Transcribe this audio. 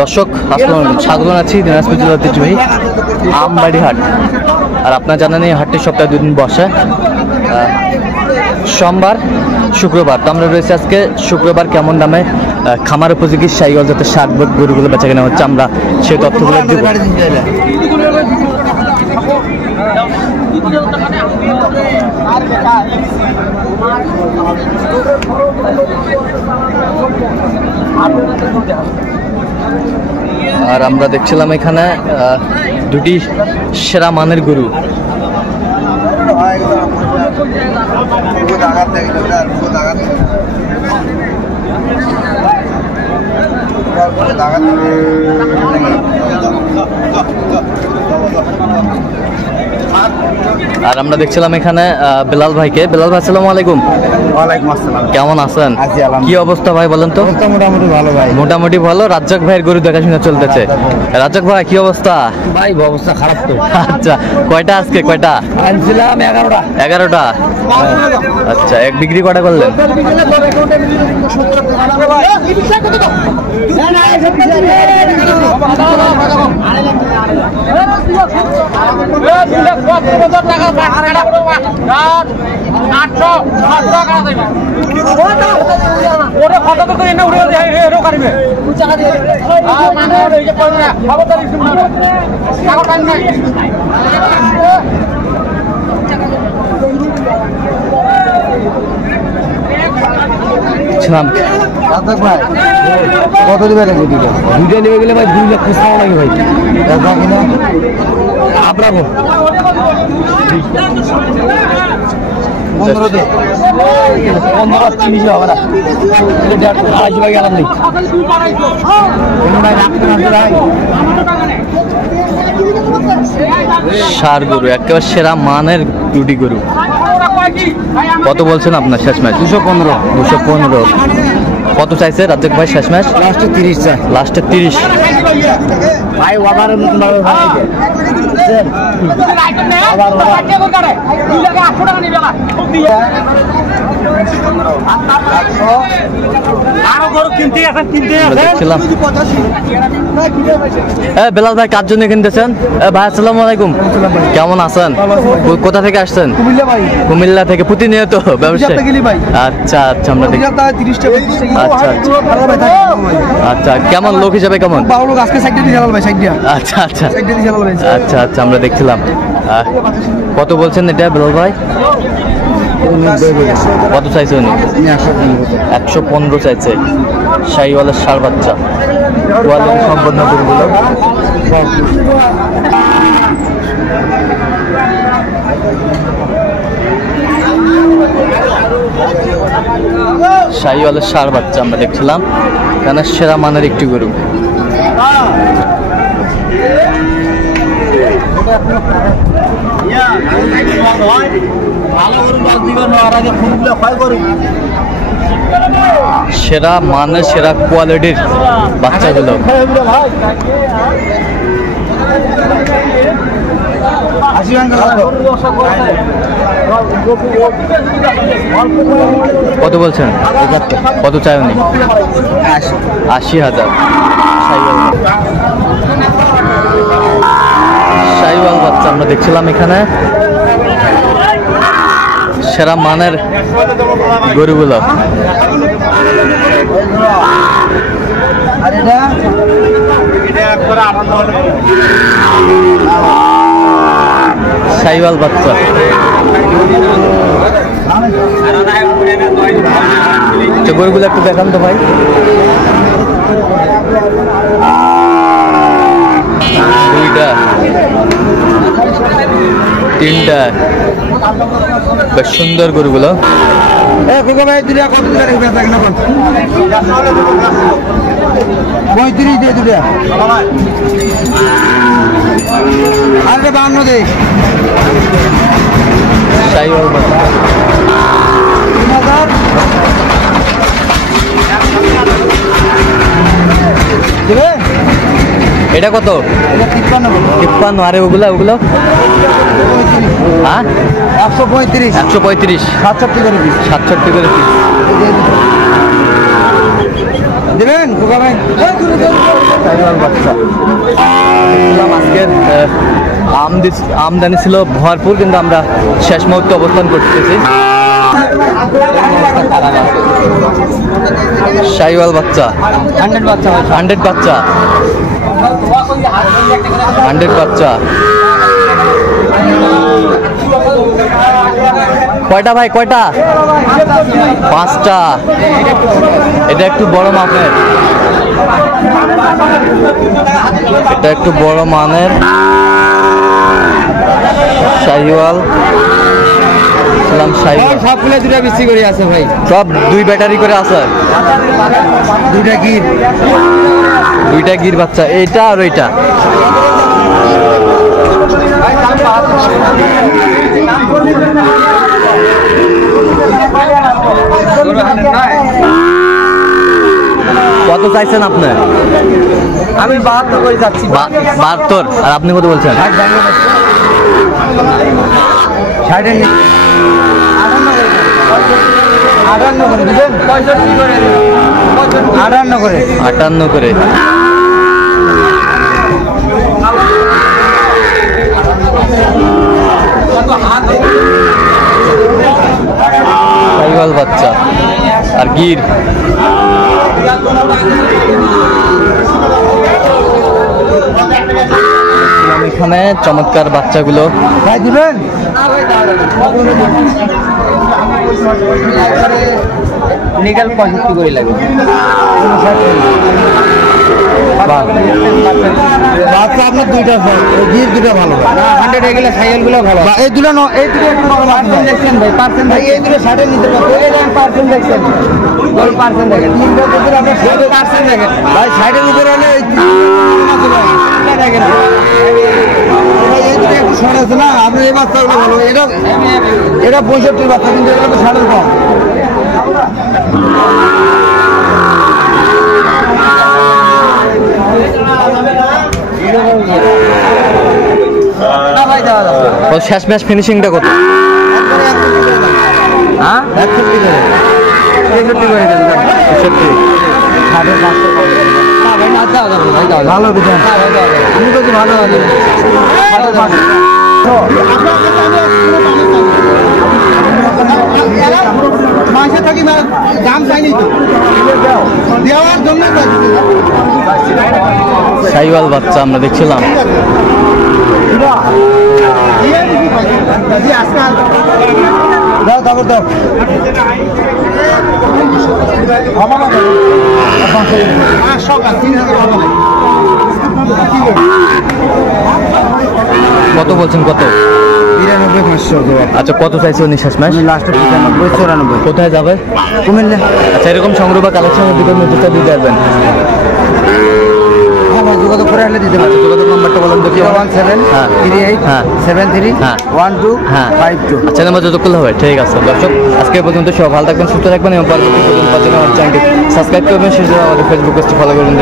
দর্শক আসসালামু আলাইকুম, স্বাগত জানাচ্ছি দিনাজপুর জেলার ঐতিহ্যবাহী আমবাড়ি হাট। আর আপনারা জানেন এই হাটটি সপ্তাহে 2 দিন বসে, সোমবার শুক্রবার। তো আমরা রয়েছে আজকে শুক্রবার কেমন দামে খামার উপযোগী শাহিওয়াল জাতের ষাট গরুগুলো বেচা কেনা হচ্ছে, আমরা সেই তথ্যগুলো দেব। আর আমরা দেখছিলাম এখানে দুটি সেরা মানের গরু। আর আমরা দেখছিলাম এখানে বেলাল ভাইকে। বেলাল ভাই আসসালামু আলাইকুম। ওয়ালাইকুম আসসালাম। কেমন আছেন? কি অবস্থা ভাই বলেন তো? মোটামুটি ভালো ভাই। মোটামুটি ভালো। রাজ্জাক ভাইয়ের গরু দেখাশোনা চলতেছে। রাজ্জাক ভাই কি অবস্থা? ভাই অবস্থা খারাপ তো। আচ্ছা, কয়টা আজকে? কয়টা আনছিলাম? 11টা। 11টা। আচ্ছা, এক বিক্রি কটা করলেন? কত দিবে নাকি? দুইটা নিয়ে গেলে ভাই 2 লাখ খরচা লাগে ভাই। আপনার 15 দে 15 30 হবে না, 250 ভাই গেলাম নেই ভাই। ষাড় গরু, একেবারে সেরা মানের দুটি গরু। কত বলছেন আপনার শেষ ম্যাচ? 215। 215। কত চাইছে রাজ্জাক ভাই শেষ ম্যাচ? লাস্টে 30 চাই। লাস্টে 30 ভাই। আবার নতুন ভাবে ভাই বেলাল ভাই কার জন্য কিনতেছেন? ভাই আসসালামু আলাইকুম, কেমন আছেন? কোথা থেকে আসছেন? কুমিল্লা থেকে। প্রতিনিয়ত ব্যবসা? আচ্ছা আচ্ছা, আমরা দেখি। আচ্ছা আচ্ছা, কেমন লোক হিসাবে কেমন? আচ্ছা আচ্ছা আচ্ছা আচ্ছা, আমরা দেখছিলাম। কত বলছেন এটা বেলাল ভাই? কত চাইছে উনি? 115 চাইছে। শাহিওয়ালের ষাড় বাচ্চা, কোয়ালিটি সম্পন্ন গরুগুলো। শাহিওয়ালের ষাড় বাচ্চা আমরা দেখছিলাম, এখানে সেরা মানের একটি গরু। সেরা মানের সেরা কোয়ালিটির বাচ্চাগুলো। কত বলছেন? কত চাই উনি? 80,000। শাহিওয়াল বাচ্চা আমরা দেখছিলাম এখানে, সেরা মানের গরুগুলো। শাহিওয়াল বাচ্চা। গরুগুলো একটু দেখান তো ভাই। দুইটা, তিনটা, বেশ সুন্দর গরুগুলো। 35 দিয়ে দুটা। আরে 52 দে। শাহিওয়াল বাচ্চা। 3000 দিবে। এটা কত? 53। আরে ওগুলো ওগুলো? হ্যাঁ 135। 135। 67 করে পিস। 67 করে পিস। দেবেন কোকা ভাই? শাহিওয়াল বাচ্চা দেখলাম আজকের আমদানি ছিল ভরপুর, কিন্তু আমরা শেষ মুহূর্তে অবস্থান করতেছি। শাহিওয়াল বাচ্চা 100 বাচ্চা 100 বাচ্চা 100 বাচ্চা। কয়টা ভাই, কয়টা? 5টা। এটা একটু বড় মাপের, এটা একটু বড় মানের শাহিওয়াল। শাহিওয়াল সবগুলো দুটা বেশি করে আছে ভাই, সব 2 ব্যাটারি করে আছে, 2টা গির বাচ্চা, এইটা আর ওইটা। কত চাইছেন আপনার? আমি 72 করে যাচ্ছি। 72। আর আপনি কত বলছেন? 58 করে। শাহিওয়াল বাচ্চা আর গির। এখানে চমৎকার বাচ্চাগুলো ভাই দিবেন। নিকাল 65 করে লাগে। বাচ্চা আপনার 2টা গির 2টা ভালো, 100 এগুলো সাইকেল গুলো ভালো। এই দুটো এই দুটো পার্সেন্ট দেখছেন ভাই, পার্সেন্ট ভাই এই দুটো 60 নিতে পারবে। এই পার্সেন্ট দেখছেন, গোল পার্সেন্ট দেখেন, 3টা যদি আপনি 60% দেখেন ভাই, 60 এর উপরে হলে দেখেন এই দুটো একটু শর্ট আছে না। আপনি এই বাচ্চাগুলো ভালো, এটা 65 বাচ্চা, কিন্তু এগুলো তো 60 কম। শেষ ম্যাচ ফিনিশিংটা কত? হ্যাঁ 63 করে দেন। 63 ভালো দিবেন, আমি বলছি ভালো হবে। মাসে থাকি দাম চাইনি তো দেওয়ার জন্য। শাহিওয়াল বাচ্চা আমরা দেখছিলাম। দাও তারপর দাও। কত বলছেন? কত? 93,500। আচ্ছা, কত চাইছে উনি শেষ ম্যাচ? লাস্টে 95, 94। কোথায় যাবে? কুমিল্লা। আচ্ছা, এরকম সংগ্রহ বা কালেকশনের দিকে নজরটা দিতে পারবেন। হ্যাঁ ভাই, যোগাযোগ করে আসলে দিতে পারবেন। যোগাযোগ নাম্বারটা বলেন তো। 0173873 52। আচ্ছা, নাম্বার যোগাযোগ করলে হবে। ঠিক আছে দর্শক, আজকে পর্যন্ত সব ভালো থাকবেন, সুস্থ থাকবেন এবং পরবর্তী পর্যন্ত আমার চ্যানেলটি সাবস্ক্রাইব করবেন, সেই জন্য আমাদের ফেসবুক পেজটি ফলো করবেন।